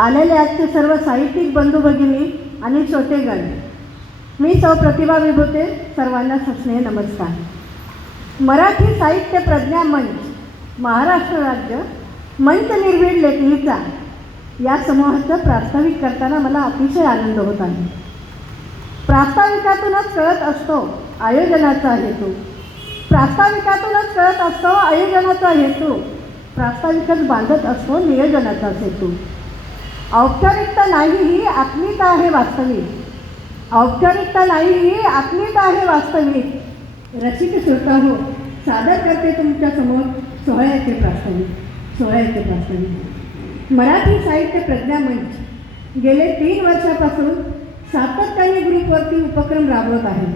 आलेले आजचे सर्व साहित्यिक बंधू भगिनी आणि श्रोतेगण, मी सौ प्रतिभा विभूते, सर्वांना सस्नेह नमस्कार. मराठी साहित्य प्रज्ञा मंच महाराष्ट्र राज्य मंच निर्भीड लेखणीचा या समूहाचं प्रास्ताविक करताना मला अतिशय आनंद होत आहे. प्रास्ताविकातूनच कळत असतो आयोजनाचा हेतू, प्रास्ताविकातूनच कळत असतो आयोजनाचा हेतू, प्रास्ताविकच बांधत असतो नियोजनाचा सेतू. औपचारिकता नाही ही आत्मीयता आहे वास्तविक, औपचारिकता नाही ही आत्मीयता आहे वास्तविक. रसिक श्रोताहो, सादर करते तुमच्या समोर सोहळ्याचे प्रास्ताविक. मराठी साहित्य प्रज्ञा मंच गेले 3 वर्षापासून सातत्याने ग्रुपवरती उपक्रम राबवत आहे.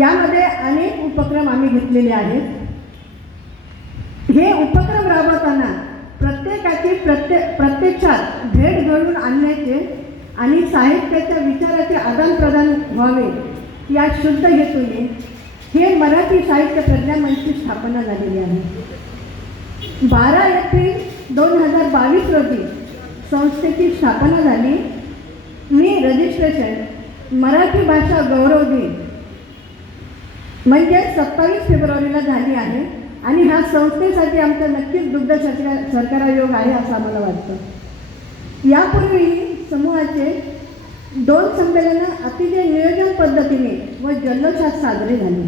यामध्ये अनेक उपक्रम आम्ही घेतलेले आहेत. हे उपक्रम राबवताना प्रत्येकाची प्रत्यक्षात भेट घडवून आणण्याचे आणि साहित्याच्या विचाराचे आदानप्रदान व्हावे या शुद्ध हेतूने हे मराठी साहित्य प्रज्ञा मंचची स्थापना झालेली आहे. 12 एप्रिल 2022 रोजी संस्थेची स्थापना झाली. मी रजिस्ट्रेशन मराठी भाषा गौरव दिन म्हणजे 27 फेब्रुवारीला झाली आहे आणि ह्या संस्थेसाठी आमचा नक्कीच दुग्ध सरकारायोग आहे असं आम्हाला वाटतं. यापूर्वी समूहाचे 2 संमेलनं अतिशय नियोजन पद्धतीने व जल्लोषात साजरे झाले.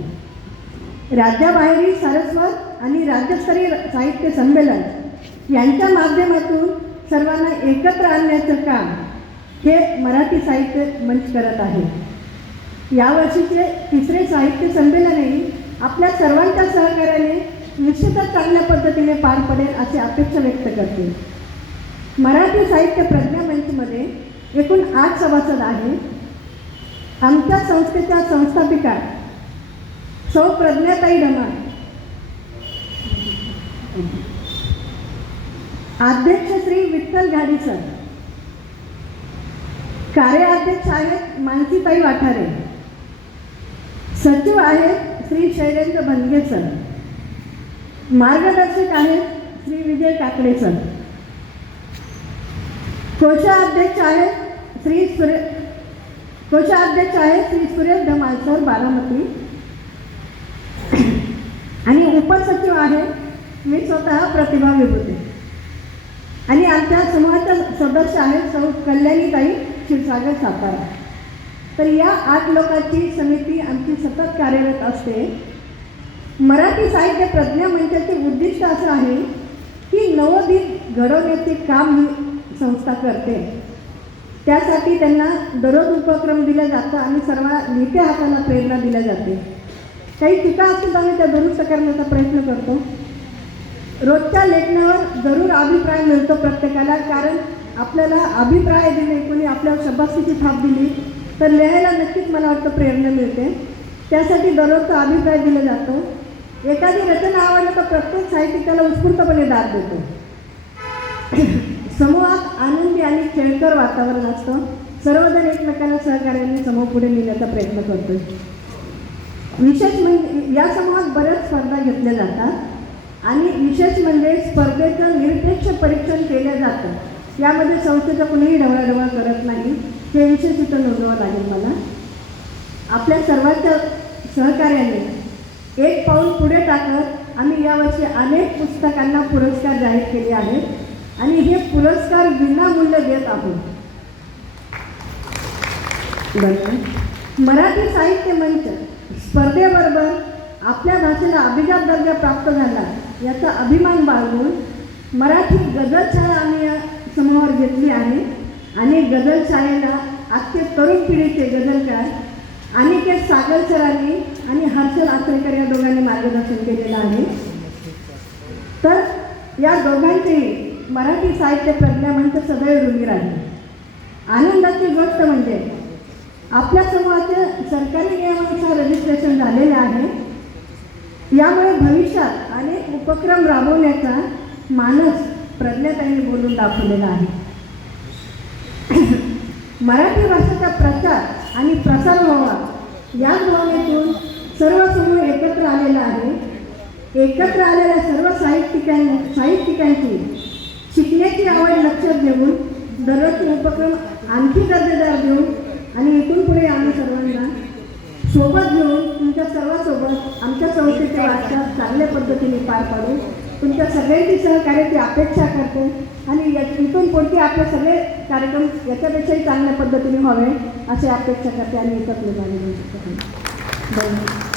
राज्याबाहेरील सारस्वत आणि राज्यस्तरीय साहित्य संमेलन यांच्या माध्यमातून सर्वांना एकत्र आणण्याचं काम हे मराठी साहित्य मंच करत आहे. यावर्षीचे 3रे साहित्य संमेलनही आपल्या सर्वांच्या सहकार्याने निश्चितच चांगल्या पद्धतीने पार पडेल अशी अपेक्षा व्यक्त करते. मराठी साहित्य प्रज्ञा मंचमध्ये एकूण 8 सभासद आहे. आमच्या संस्थेच्या संस्थापिका सौ प्रज्ञाताई धमाल, अध्यक्ष श्री विठ्ठल घाडी सर, कार्याध्यक्ष आहेत मानसीताई वाठारे, सचिव आहेत श्री शैलेंद्र भंगे सर, मार्गदर्शक आहेत श्री विजय काकडे सर, कोषाध्यक्ष आहेत श्री सुरेश धमाल सर बारामती आणि उपसचिव आहे मी स्वतः प्रतिभा विभूते आणि आमच्या समूहाच्या सदस्य आहेत सौ कल्याणीताई क्षीरसागर सातारा. तर या 8 लोकांची समिती आमची सतत कार्यरत असते. मराठी साहित्य प्रज्ञा मंचाचे उद्दिष्ट असं आहे की नवोदित घडवण्याचे काम ही संस्था करते. त्यासाठी त्यांना दररोज उपक्रम दिले जातं आणि सर्वांना लिहित्या हाताला प्रेरणा दिल्या जाते. काही चुका असतील तर आम्ही त्या दुरुस्त करण्याचा प्रयत्न करतो. रोजच्या लेखनावर जरूर अभिप्राय मिळतो प्रत्येकाला, कारण आपल्याला अभिप्राय दिले, कोणी आपल्यावर शब्दास्तीची थाप दिली तर लिहायला नक्कीच मला वाटतं प्रेरणा मिळते. त्यासाठी दररोजचा अभिप्राय दिला जातो. एखादी रचना आवडली तर प्रत्येक साहित्यिकाला उत्स्फूर्तपणे दाद देतो. समूहात आनंदी आणि खेळकर वातावरण असतं. सर्वजण एकमेकांना सहकार्याने समूह पुढे नेण्याचा प्रयत्न करतो. विशेष म्हणजे या समूहात बऱ्याच स्पर्धा घेतल्या जातात आणि विशेष म्हणजे स्पर्धेचं निरपेक्ष परीक्षण केलं जातं. यामध्ये संस्थेचं कुणीही ढवळाढवळ करत नाही, हे विशेष इथं नोंदवावं लागेल मला. आपल्या सर्वांच्या सहकार्याने एक पाऊल पुढे टाकत आम्ही यावर्षी अनेक पुस्तकांना पुरस्कार जाहीर केले आहेत आणि हे पुरस्कार विनामूल्य देत आहोत. मराठी साहित्य मंच स्पर्धेबरोबर आपल्या भाषेला अभिजात दर्जा प्राप्त झाला याचा अभिमान बाळगून मराठी गझलशाळा आम्ही या समूहावर घेतली आहे आणि गझलशाळेला आजचे तरुण पिढीचे गझलकार अनिकेत सागर सरांनी आणि हर्षल आचरेकर या दोघांनी मार्गदर्शन केलेलं आहे. तर या दोघांचेही मराठी साहित्य प्रज्ञा मंच सदैव ऋणी राहील. आनंदाची गोष्ट म्हणजे आपल्या समूहाचे सरकारी नियमानुसार रजिस्ट्रेशन झालेले आहे. यामुळे भविष्यात अनेक उपक्रम राबवण्याचा मानस प्रज्ञाताईंनी बोलून दाखवलेला आहे. मराठी भाषेचा प्रचार आणि प्रसार व्हावा या भावनेतून सर्व समूह एकत्र आलेला आहे. एकत्र आलेल्या सर्व साहित्यिकांची शिकण्याची आवड लक्षात घेऊन दररोजचे उपक्रम आणखी दर्जेदार देऊन आणि इथून पुढे आम्ही सर्वांना सोबत घेऊन तुमच्या सर्वांसोबत आमच्या संस्थेचे वाटचाल चांगल्या पद्धतीने पार पाडू तुमच्या सगळ्यांची सहकार्याची अपेक्षा करते आणि इथून पुढचे आपले सगळे कार्यक्रम याच्यापेक्षाही चांगल्या पद्धतीने व्हावे अशी अपेक्षा करते आणि एकत्र जाणे धन्यवाद.